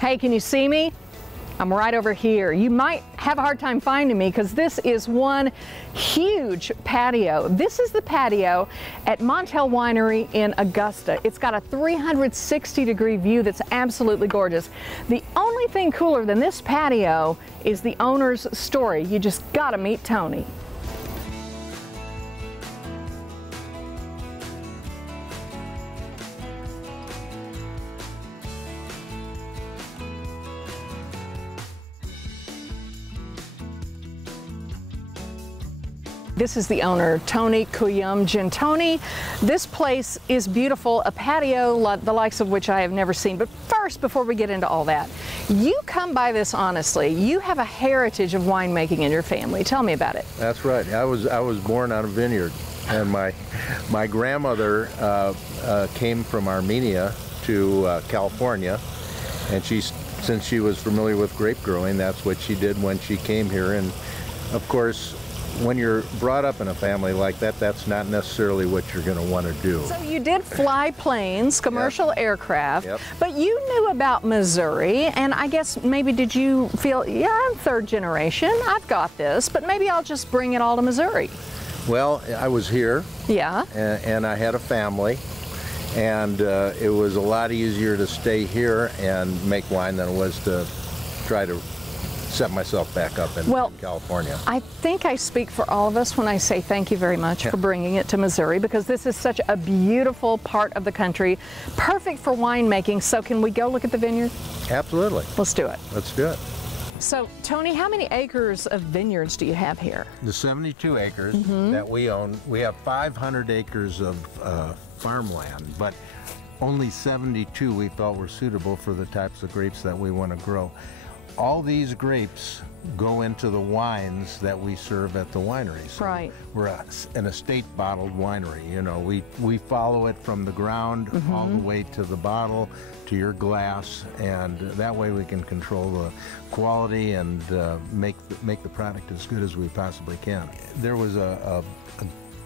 Hey, can you see me? I'm right over here. You might have a hard time finding me because this is one huge patio. This is the patio at Montelle Winery in Augusta. It's got a 360-degree view that's absolutely gorgeous. The only thing cooler than this patio is the owner's story. You just gotta meet Tony. This is the owner, Tony Kuyumjin. Tony, this place is beautiful, a patio the likes of which I have never seen. But first, before we get into all that, you come by this honestly. You have a heritage of winemaking in your family. Tell me about it. That's right. I was born on a vineyard, and my grandmother came from Armenia to California, and since she was familiar with grape growing, that's what she did when she came here. And of course, when you're brought up in a family like that, that's not necessarily what you're going to want to do. So you did fly planes, commercial aircraft, Yep. but you knew about Missouri, and I guess maybe did you feel, yeah, I'm third generation, I've got this, but maybe I'll just bring it all to Missouri? Well, I was here, Yeah. and I had a family, and it was a lot easier to stay here and make wine than it was to try to set myself back up in California. I think I speak for all of us when I say thank you very much for bringing it to Missouri, because this is such a beautiful part of the country, perfect for winemaking. So can we go look at the vineyard? Absolutely. Let's do it. Let's do it. So Tony, how many acres of vineyards do you have here? The 72 acres that we own, we have 500 acres of farmland, but only 72 we felt were suitable for the types of grapes that we want to grow. All these grapes go into the wines that we serve at the winery. So right. We're an estate bottled winery. You know, we follow it from the ground all the way to the bottle, to your glass, and that way we can control the quality and make the product as good as we possibly can. There was a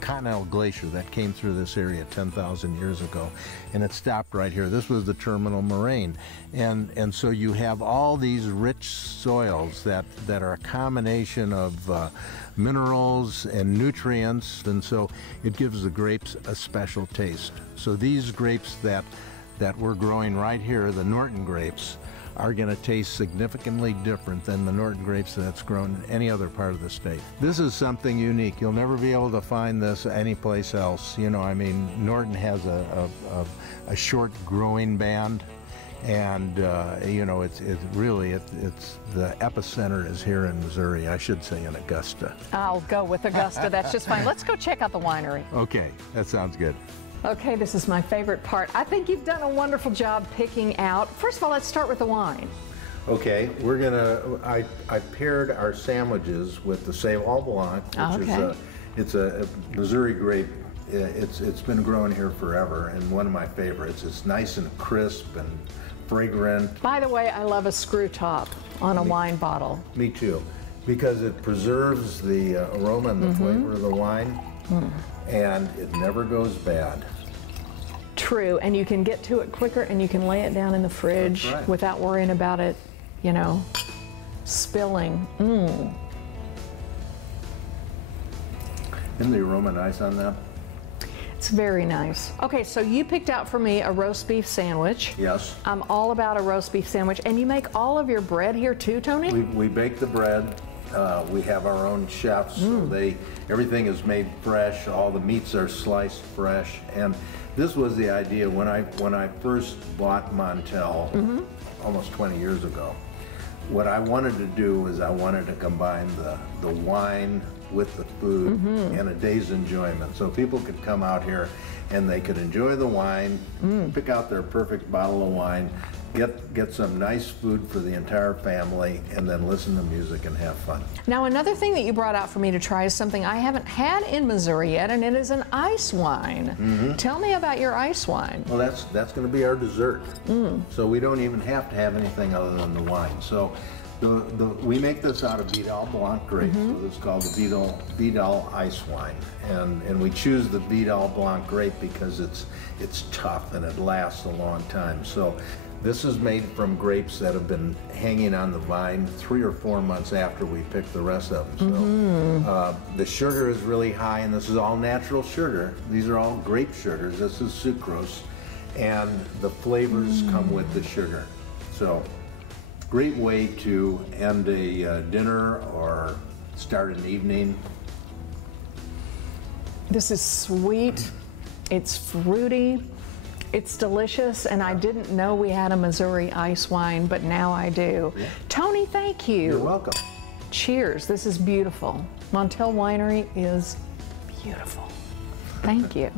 continental glacier that came through this area 10,000 years ago, and it stopped right here. This was the terminal moraine, and so you have all these rich soils that are a combination of minerals and nutrients, and so it gives the grapes a special taste. So these grapes that we're growing right here, the Norton grapes, are going to taste significantly different than the Norton grapes that's grown in any other part of the state. This is something unique. You'll never be able to find this anyplace else. You know, I mean, Norton has a short growing band, and you know, it's really the epicenter is here in Missouri. I should say in Augusta. I'll go with Augusta. That's just fine. Let's go check out the winery. Okay, that sounds good. Okay, this is my favorite part. I think you've done a wonderful job picking out. First of all, let's start with the wine. Okay, I paired our sandwiches with the Sauvignon Blanc, which is a Missouri grape. It's been grown here forever, and one of my favorites. It's nice and crisp and fragrant. By the way, I love a screw top on a wine bottle. Me too, because it preserves the aroma and the flavor of the wine, and it never goes bad. True, and you can get to it quicker, and you can lay it down in the fridge without worrying about it, you know, spilling. Isn't the aroma nice on that? It's very nice. Okay, so you picked out for me a roast beef sandwich. Yes. I'm all about a roast beef sandwich, and you make all of your bread here too, Tony? We bake the bread. We have our own chefs, so everything is made fresh. All the meats are sliced fresh, and this was the idea when I first bought Montelle almost 20 years ago. What I wanted to do was I wanted to combine the wine with the food and a day's enjoyment, so people could come out here and they could enjoy the wine, pick out their perfect bottle of wine, get some nice food for the entire family, and then listen to music and have fun. Now, another thing that you brought out for me to try is something I haven't had in Missouri yet, and it is an ice wine. Tell me about your ice wine. Well, that's going to be our dessert. So we don't even have to have anything other than the wine. So We make this out of Vidal Blanc grape, so this is called the Vidal ice wine, and we choose the Vidal Blanc grape because it's tough and it lasts a long time. So this is made from grapes that have been hanging on the vine 3 or 4 months after we pick the rest of them. So the sugar is really high, and this is all natural sugar. These are all grape sugars. This is sucrose, and the flavors come with the sugar. So great way to end a dinner or start an evening. This is sweet, it's fruity, it's delicious, and I didn't know we had a Missouri ice wine, but now I do. Yeah. Tony, thank you. You're welcome. Cheers, this is beautiful. Montelle Winery is beautiful. Thank you.